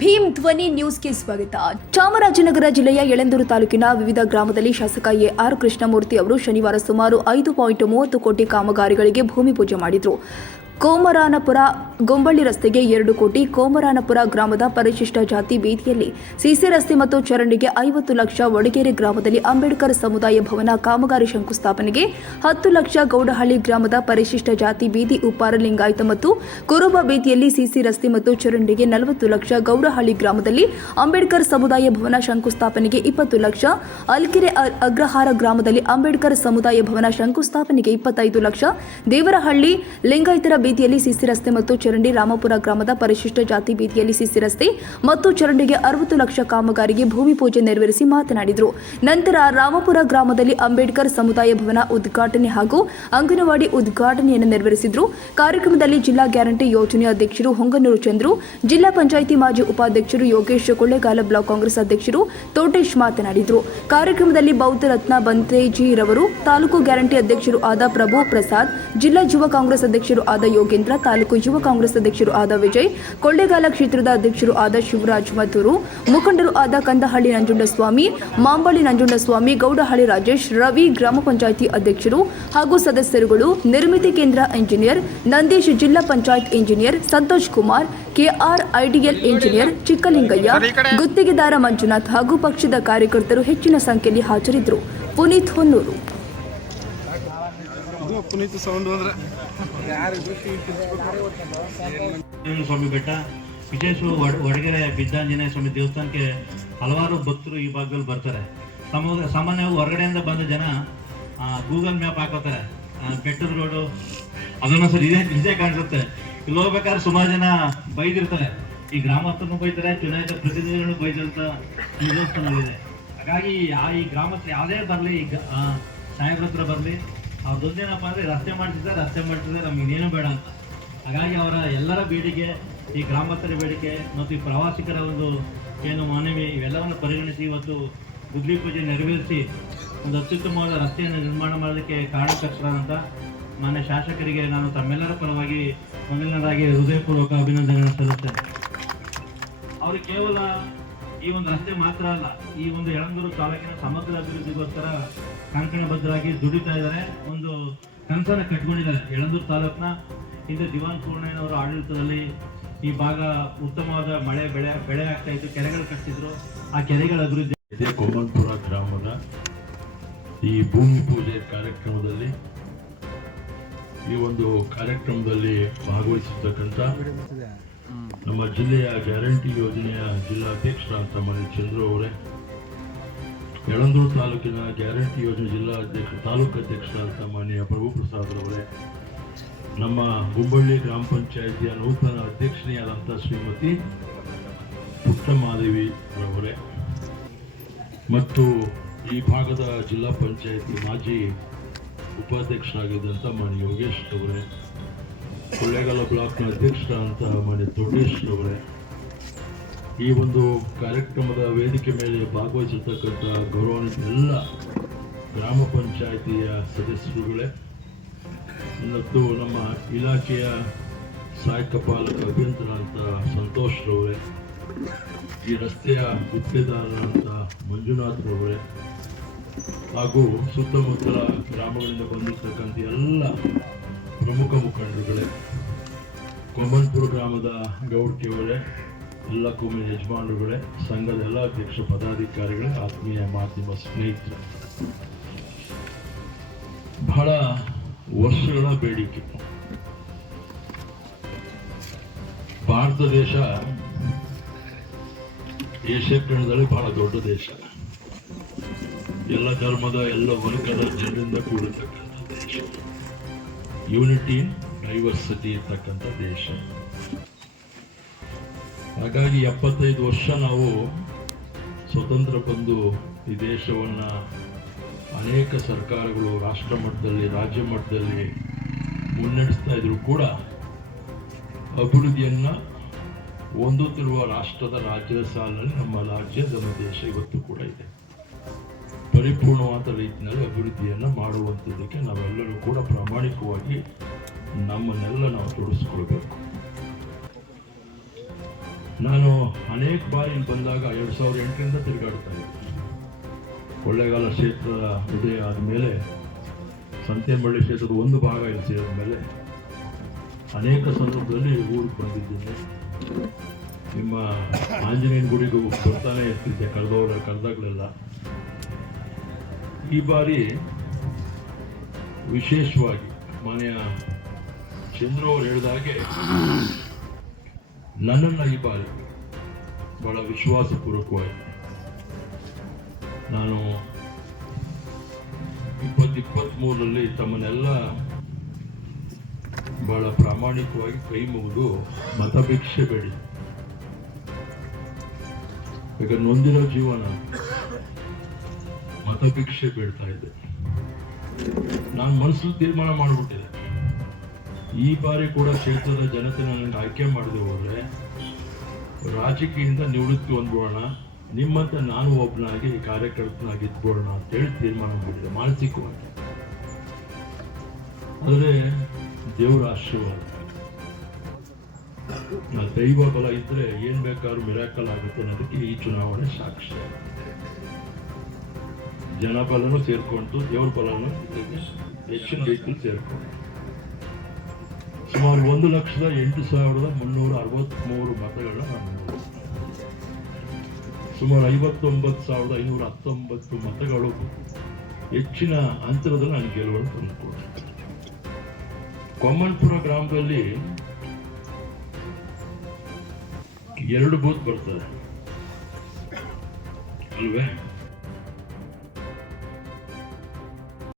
ಭೀಮ್ ಧ್ವನಿ ನ್ಯೂಸ್ಗೆ ಸ್ವಾಗತ. ಚಾಮರಾಜನಗರ ಜಿಲ್ಲೆಯ ಯಳಂದೂರು ತಾಲೂಕಿನ ವಿವಿಧ ಗ್ರಾಮದಲ್ಲಿ ಶಾಸಕ ಎಆರ್ ಆರ್ ಕೃಷ್ಣಮೂರ್ತಿ ಅವರು ಶನಿವಾರ ಸುಮಾರು ಐದು ಪಾಯಿಂಟ್ ಮೂವತ್ತು ಕೋಟಿ ಕಾಮಗಾರಿಗಳಿಗೆ ಭೂಮಿ ಪೂಜೆ ಮಾಡಿದರು. ಕೋಮರಾನಪುರ ಗೊಂಬಳ್ಳಿ ರಸ್ತೆಗೆ ಎರಡು ಕೋಟಿ, ಕೋಮರಾನಪುರ ಗ್ರಾಮದ ಪರಿಶಿಷ್ಟ ಜಾತಿ ಬೀದಿಯಲ್ಲಿ ಸಿಸಿ ರಸ್ತೆ ಮತ್ತು ಚರಂಡಿಗೆ ಐವತ್ತು ಲಕ್ಷ, ವಡಗೇರಿ ಗ್ರಾಮದಲ್ಲಿ ಅಂಬೇಡ್ಕರ್ ಸಮುದಾಯ ಭವನ ಕಾಮಗಾರಿ ಶಂಕುಸ್ಥಾಪನೆಗೆ ಹತ್ತು ಲಕ್ಷ, ಗೌಡಹಳ್ಳಿ ಗ್ರಾಮದ ಪರಿಶಿಷ್ಟ ಜಾತಿ ಬೀದಿ ಉಪ್ಪಾರ ಲಿಂಗಾಯತ ಮತ್ತು ಕುರುಬ ಬೀದಿಯಲ್ಲಿ ಸಿಸಿ ರಸ್ತೆ ಮತ್ತು ಚರಂಡಿಗೆ ನಲವತ್ತು ಲಕ್ಷ, ಗೌಡಹಳ್ಳಿ ಗ್ರಾಮದಲ್ಲಿ ಅಂಬೇಡ್ಕರ್ ಸಮುದಾಯ ಭವನ ಶಂಕುಸ್ಥಾಪನೆಗೆ ಇಪ್ಪತ್ತು ಲಕ್ಷ, ಅಲ್ಕೆರೆ ಅಗ್ರಹಾರ ಗ್ರಾಮದಲ್ಲಿ ಅಂಬೇಡ್ಕರ್ ಸಮುದಾಯ ಭವನ ಶಂಕುಸ್ಥಾಪನೆಗೆ ಇಪ್ಪತ್ತೈದು ಲಕ್ಷ, ದೇವರಹಳ್ಳಿ ಲಿಂಗಾಯತರ ಬೀದಿಯಲ್ಲಿ ಸಿಸಿ ರಸ್ತೆ ಮತ್ತು ಚರಂಡಿ ರಾಮಪುರ ಗ್ರಾಮದ ಪರಿಶಿಷ್ಟ ಜಾತಿ ಬೀದಿಯಲ್ಲಿ ಸಿಸಿ ರಸ್ತೆ ಮತ್ತು ಚರಂಡಿಗೆ ಅರವತ್ತು ಲಕ್ಷ ಕಾಮಗಾರಿಗೆ ಭೂಮಿ ಪೂಜೆ ನೆರವೇರಿಸಿ ಮಾತನಾಡಿದರು. ನಂತರ ರಾಮಪುರ ಗ್ರಾಮದಲ್ಲಿ ಅಂಬೇಡ್ಕರ್ ಸಮುದಾಯ ಭವನ ಉದ್ಘಾಟನೆ ಹಾಗೂ ಅಂಗನವಾಡಿ ಉದ್ಘಾಟನೆಯನ್ನು ನೆರವೇರಿಸಿದರು. ಕಾರ್ಯಕ್ರಮದಲ್ಲಿ ಜಿಲ್ಲಾ ಗ್ಯಾರಂಟಿ ಯೋಜನೆ ಅಧ್ಯಕ್ಷರು ಹೊಂಗನೂರು ಚಂದ್ರು, ಜಿಲ್ಲಾ ಪಂಚಾಯಿತಿ ಮಾಜಿ ಉಪಾಧ್ಯಕ್ಷರು ಯೋಗೇಶ್ ಕೊಳ್ಳೇಗಾಲ ಬ್ಲಾಕ್ ಕಾಂಗ್ರೆಸ್ ಅಧ್ಯಕ್ಷರು ತೋಟೇಶ್ ಮಾತನಾಡಿದರು. ಕಾರ್ಯಕ್ರಮದಲ್ಲಿ ಬೌದ್ಧ ರತ್ನ ಬಂತೇಜಿರವರು, ತಾಲೂಕು ಗ್ಯಾರಂಟಿ ಅಧ್ಯಕ್ಷರು ಆದ ಪ್ರಭು ಪ್ರಸಾದ್, ಜಿಲ್ಲಾ ಯುವ ಕಾಂಗ್ರೆಸ್ ಅಧ್ಯಕ್ಷರು ಆದ ಯೋಗೇಂದ್ರ, ತಾಲೂಕು ಯುವ ಕಾಂಗ್ರೆಸ್ ಅಧ್ಯಕ್ಷರು ಆದ ವಿಜಯ್, ಕೊಳ್ಳೇಗಾಲ ಕ್ಷೇತ್ರದ ಅಧ್ಯಕ್ಷರು ಆದ ಶಿವರಾಜ್ ಮದ್ದೂರು, ಮುಖಂಡರು ಆದ ಕಂದಹಳ್ಳಿ ನಂಜುಂಡಸ್ವಾಮಿ, ಮಾಂಬಳ್ಳಿ ನಂಜುಂಡಸ್ವಾಮಿ, ಗೌಡಹಳ್ಳಿ ರಾಜೇಶ್, ರವಿ ಗ್ರಾಮ ಪಂಚಾಯಿತಿ ಅಧ್ಯಕ್ಷರು ಹಾಗೂ ಸದಸ್ಯರುಗಳು, ನಿರ್ಮಿತಿ ಕೇಂದ್ರ ಇಂಜಿನಿಯರ್ ನಂದೀಶ್ ಜಿಲ್ಲಾ panchayat engineer Santosh Kumar, KR IDL engineer Chikkalingayya, ಗುತ್ತಿಗೆದಾರ ಮಂಜುನಾಥ್ ಹಾಗೂ ಪಕ್ಷದ ಕಾರ್ಯಕರ್ತರು ಹೆಚ್ಚಿನ ಸಂಖ್ಯೆಯಲ್ಲಿ ಹಾಜರಿದ್ದರು. ಪುನೀತ್ ಹೊನ್ನೂರು. ಪುನೀತ್ ಸೌಂಡ್ ಅಂದ್ರೆ ಸ್ವಾಮಿ ಬೆಟ್ಟ ವಿಶೇಷ ವಡ- ವಡಗೆರೆ ಬಿದ್ದಾಂಜನೇಯ ಸ್ವಾಮಿ ದೇವಸ್ಥಾನಕ್ಕೆ ಹಲವಾರು ಭಕ್ತರು ಈ ಭಾಗದಲ್ಲಿ ಬರ್ತಾರೆ. ಸಾಮಾನ್ಯ ಸಾಮಾನ್ಯವಾಗಿ ಹೊರಗಡೆಯಿಂದ ಬಂದ ಜನ ಗೂಗಲ್ ಮ್ಯಾಪ್ ಹಾಕೋತಾರೆ. ಬೆಟ್ಟದ ರೋಡು, ಅದನ್ನ ಸರ್ ಇದೇ ಇದೇ ಕಾಣಿಸುತ್ತೆ. ಇಲ್ಲಿ ಹೋಗ್ಬೇಕಾದ್ರೆ ಸುಮಾರು ಜನ ಬೈದಿರ್ತಾರೆ. ಈ ಗ್ರಾಮಸ್ಥರನ್ನು ಬೈತಾರೆ, ಚುನಾಯಿತ ಪ್ರತಿನಿಧಿಗಳನ್ನು ಬೈದಂತ ದೇವಸ್ಥಾನಗಳಿದೆ. ಹಾಗಾಗಿ ಆ ಈ ಗ್ರಾಮಸ್ಥರು ಯಾವುದೇ ಬರಲಿ ಸಾಹೇಬ್ರ ಹತ್ರ ಬರಲಿ ಅವ್ರದ್ದೊಂದೇನಪ್ಪ ಅಂದ್ರೆ ರಸ್ತೆ ಮಾಡ್ತಿದ್ದಾರೆ ರಸ್ತೆ ಮಾಡ್ತಿದ್ದಾರೆ, ನಮ್ಗೆ ಇನ್ನೇನು ಬೇಡ ಅಂತ. ಹಾಗಾಗಿ ಅವರ ಎಲ್ಲರ ಬೇಡಿಕೆ, ಈ ಗ್ರಾಮಸ್ಥರ ಬೇಡಿಕೆ ಮತ್ತು ಈ ಪ್ರವಾಸಿಗರ ಒಂದು ಏನು ಮನವಿ ಇವೆಲ್ಲವನ್ನು ಪರಿಗಣಿಸಿ ಇವತ್ತು ಗುದ್ಲಿ ಪೂಜೆ ನೆರವೇರಿಸಿ ಒಂದು ಅತ್ಯುತ್ತಮವಾದ ರಸ್ತೆಯನ್ನು ನಿರ್ಮಾಣ ಮಾಡೋದಕ್ಕೆ ಅಂತ ಮಾನ್ಯ ಶಾಸಕರಿಗೆ ನಾನು ತಮ್ಮೆಲ್ಲರ ಪರವಾಗಿ ಮೊದಲನೇದಾಗಿ ಹೃದಯಪೂರ್ವಕ ಅಭಿನಂದನೆಗಳನ್ನು ಸಲ್ಲಿಸ್ತೇನೆ. ಅವರು ಕೇವಲ ಈ ಒಂದು ರಸ್ತೆ ಮಾತ್ರ ಅಲ್ಲ, ಈ ಒಂದು ಯಳಂದೂರು ತಾಲೂಕಿನ ಸಮಗ್ರ ಅಭಿವೃದ್ಧಿಗೋಸ್ಕರ ಕಂಕಣಬದ್ಧರಾಗಿ ದುಡಿತಾ ಇದ್ದಾರೆ. ಒಂದು ಕನಸನ್ನ ಕಟ್ಕೊಂಡಿದ್ದಾರೆ. ಯಳಂದೂರು ತಾಲೂಕಿನ ಹಿಂದೆ ದಿವಾನ್ ಪೂರ್ಣಯ್ಯನವರ ಆಡಳಿತದಲ್ಲಿ ಈ ಭಾಗ ಉತ್ತಮವಾದ ಮಳೆ ಬೆಳೆ ಬೆಳೆ ಆಗ್ತಾ ಇತ್ತು. ಕೆರೆಗಳು ಕಟ್ಟಿದ್ರು. ಆ ಕೆರೆಗಳ ಅಭಿವೃದ್ಧಿ ಇದೇ ಕೊಮ್ಮನ್ಪುರ ಗ್ರಾಮದ ಈ ಭೂಮಿ ಪೂಜೆ ಕಾರ್ಯಕ್ರಮದಲ್ಲಿ ಈ ಒಂದು ಕಾರ್ಯಕ್ರಮದಲ್ಲಿ ಭಾಗವಹಿಸತಕ್ಕಂಥ ನಮ್ಮ ಜಿಲ್ಲೆಯ ಗ್ಯಾರಂಟಿ ಯೋಜನೆಯ ಜಿಲ್ಲಾಧ್ಯಕ್ಷರಾದಂಥ ಮನೆ ಚಂದ್ರು ಅವರೇ ಯಳಂದೂರು ತಾಲೂಕಿನ ಗ್ಯಾರಂಟಿ ಯೋಜನೆ ಜಿಲ್ಲಾಧ್ಯಕ್ಷ, ತಾಲೂಕು ಅಧ್ಯಕ್ಷರಾದಂಥ ಮಾನ್ಯ ಪ್ರಭು ಪ್ರಸಾದ್ ನಮ್ಮ ಗುಂಬಳ್ಳಿ ಗ್ರಾಮ ಪಂಚಾಯಿತಿಯ ನೂತನ ಅಧ್ಯಕ್ಷನೆಯಾದಂಥ ಶ್ರೀಮತಿ ಪುಟ್ಟಮಾದೇವಿ ಅವರೇ ಮತ್ತು ಈ ಭಾಗದ ಜಿಲ್ಲಾ ಪಂಚಾಯಿತಿ ಮಾಜಿ ಉಪಾಧ್ಯಕ್ಷರಾಗಿದ್ದಂಥ ಮಾನ್ಯ ಯೋಗೇಶ್ ಅವರೇ ಕೊಳ್ಳೇಗಾಲ ಬ್ಲಾಕ್ನ ಅಧ್ಯಕ್ಷರಾದಂತಹ ಮಾನ್ಯ ತೋಟೇಶ್ ಅವರೇ ಈ ಒಂದು ಕಾರ್ಯಕ್ರಮದ ವೇದಿಕೆ ಮೇಲೆ ಭಾಗವಹಿಸಿರ್ತಕ್ಕಂಥ ಗೌರವಾನ್ವಿತ ಎಲ್ಲ ಗ್ರಾಮ ಪಂಚಾಯಿತಿಯ ಸದಸ್ಯರುಗಳೇ, ಮತ್ತು ನಮ್ಮ ಇಲಾಖೆಯ ಸಹಾಯಕ ಪಾಲಕ ಅಂತ ಸಂತೋಷ್ ಈ ರಸ್ತೆಯ ಗುತ್ತಿದಾರರಂಥ ಮಂಜುನಾಥ್ ರವರೇ, ಹಾಗೂ ಸುತ್ತಮುತ್ತಲ ಗ್ರಾಮಗಳಿಂದ ಬಂದಿರತಕ್ಕಂಥ ಎಲ್ಲ ಪ್ರಮುಖ ಮುಖಂಡರುಗಳೇ, ಕೊಮ್ಮನ್ಪುರ ಗ್ರಾಮದ ಗೌಡ್ತಿಯವರೇ ಎಲ್ಲ ಕುಮಿನ ಯಜಮಾನರುಗಳೇ, ಸಂಘದ ಎಲ್ಲ ಅಧ್ಯಕ್ಷ ಪದಾಧಿಕಾರಿಗಳೇ, ಆತ್ಮೀಯ ಮಾಧ್ಯಮ ಸ್ನೇಹಿತರು. ಬಹಳ ವರ್ಷಗಳ ಬೇಡಿಕೆ. ಭಾರತ ದೇಶ ಏಷ್ಯಾ ಖಂಡದಲ್ಲಿ ಬಹಳ ದೊಡ್ಡ ದೇಶ. ಎಲ್ಲ ಧರ್ಮದ, ಎಲ್ಲ ವರ್ಗದ ಜನರಿಂದ ಕೂಡಿರ್ತಕ್ಕಂಥ ದೇಶ. ಯೂನಿಟಿ ಡೈವರ್ಸಿಟಿ ಇರ್ತಕ್ಕಂಥ ದೇಶ. ಹಾಗಾಗಿ ಎಪ್ಪತ್ತೈದು ವರ್ಷ ನಾವು ಸ್ವತಂತ್ರ ಬಂದು ಈ ದೇಶವನ್ನು ಅನೇಕ ಸರ್ಕಾರಗಳು ರಾಷ್ಟ್ರ ಮಟ್ಟದಲ್ಲಿ ರಾಜ್ಯ ಮಟ್ಟದಲ್ಲಿ ಮುನ್ನಡೆಸ್ತಾ ಇದ್ರು ಕೂಡ ಅಭಿವೃದ್ಧಿಯನ್ನು ಹೊಂದುತ್ತಿರುವ ರಾಷ್ಟ್ರದ ರಾಜ್ಯದ ಸಾಲಿನಲ್ಲಿ ನಮ್ಮ ರಾಜ್ಯ, ನಮ್ಮ ದೇಶ ಇವತ್ತು ಕೂಡ ಇದೆ. ಪರಿಪೂರ್ಣವಾದ ರೀತಿಯಲ್ಲಿ ಅಭಿವೃದ್ಧಿಯನ್ನು ಮಾಡುವಂಥದ್ದಕ್ಕೆ ನಾವೆಲ್ಲರೂ ಕೂಡ ಪ್ರಾಮಾಣಿಕವಾಗಿ ನಮ್ಮನ್ನೆಲ್ಲ ನಾವು ತೊಡಗಿಸ್ಕೊಳ್ಬೇಕು ನಾನು ಅನೇಕ ಬಾರಿ ಇಲ್ಲಿ ಬಂದಾಗ ಎರಡು ಸಾವಿರದ ಎಂಟರಿಂದ ತಿರುಗಾಡ್ತಾ ಇದ್ದೆ ಕೊಳ್ಳೇಗಾಲ ಕ್ಷೇತ್ರದ ಹೃದಯ ಆದಮೇಲೆ ಸಂತೇಬಳ್ಳಿ ಕ್ಷೇತ್ರದ ಒಂದು ಭಾಗ ಇಲ್ಲಿ ಸೇರಿದ ಮೇಲೆ ಅನೇಕ ಸಂದರ್ಭದಲ್ಲಿ ಊರಿಗೆ ಬಂದಿದ್ದೇನೆ. ನಿಮ್ಮ ಆಂಜನೇಯನ ಗುಡಿಗೂ ಬರ್ತಾನೆ ಇರ್ತಿದ್ದೆ, ಕರೆದವರ ಕರೆದಾಗಲೆಲ್ಲ. ಈ ಬಾರಿ ವಿಶೇಷವಾಗಿ ಮಾನ್ಯ ಚಂದ್ರು ಅವರು ಹೇಳಿದಾಗೆ ನನ್ನನ್ನು ಈ ಬಾರಿ. ಬಹಳ ವಿಶ್ವಾಸಪೂರ್ವಕವಾಗಿ. ನಾನು ಇಪ್ಪತ್ತು ಇಪ್ಪತ್ತ್ಮೂರರಲ್ಲಿ ತಮ್ಮನ್ನೆಲ್ಲ ಬಹಳ ಪ್ರಾಮಾಣಿಕವಾಗಿ ಕೈ ಮುಗಿದು ಮತಭಿಕ್ಷೆ ಬೇಡಿ. ಈಗ ನೊಂದಿರೋ ಜೀವನ ಮತಭಿಕ್ಷೆ ಬೀಳ್ತಾ ಇದೆ. ನಾನು ಮನಸ್ಸಲ್ಲಿ ತೀರ್ಮಾನ ಮಾಡಿಬಿಟ್ಟಿದೆ. ಈ ಬಾರಿ ಕೂಡ ಕ್ಷೇತ್ರದ ಜನತೆ ನನ್ನನ್ನು ಆಯ್ಕೆ ಮಾಡಿದೆವು ಹೋದ್ರೆ ರಾಜಕೀಯದಿಂದ ನಿವೃತ್ತಿ ಹೊಂದ್ಬೋಣ ನಿಮ್ಮಂತ ನಾನು ಒಬ್ಬನಾಗಿ ಕಾರ್ಯಕರ್ತನಾಗಿ ಅಂತ ಅಂತೇಳಿ ತೀರ್ಮಾನ ಮಾಡಿದೆ, ಮಾನಸಿಕವಾಗಿ. ಆದರೆ ದೇವರ ಆಶೀರ್ವಾದ. ದೈವ ಬಲ ಇದ್ರೆ ಏನ್ ಬೇಕಾದ್ರೂ ಮಿರಾಕಲ್ ಆಗುತ್ತೆ ಅನ್ನೋದಕ್ಕೆ ಈ ಚುನಾವಣೆ ಸಾಕ್ಷಿ ಜನ ಬಲನೂ ಸೇರ್ಕೊಂಡು ದೇವ್ರ ಬಲನೂ ಹೆಚ್ಚಿನ ರೀತಿಯಲ್ಲಿ ಸೇರ್ಕೊಂಡು ಸುಮಾರು ಒಂದು ಲಕ್ಷದ ಎಂಟು ಸಾವಿರದ ಮುನ್ನೂರ ಅರವತ್ತ್ಮೂರು ಮತಗಳನ್ನ ನಾನು. ಸುಮಾರು ಐವತ್ತೊಂಬತ್ತು ಸಾವಿರದ ಐನೂರ ಹತ್ತೊಂಬತ್ತು ಮತಗಳು ಹೆಚ್ಚಿನ ಅಂತರದಲ್ಲಿ ನಾನು ಗೆಲುವನ್ನು ತಂದುಕೊಂಡೆ ಕೊಮ್ಮನ್ಪುರ ಗ್ರಾಮದಲ್ಲಿ ಎರಡು ಬೂತ್ ಬರ್ತದೆ. ಅಲ್ವೇ?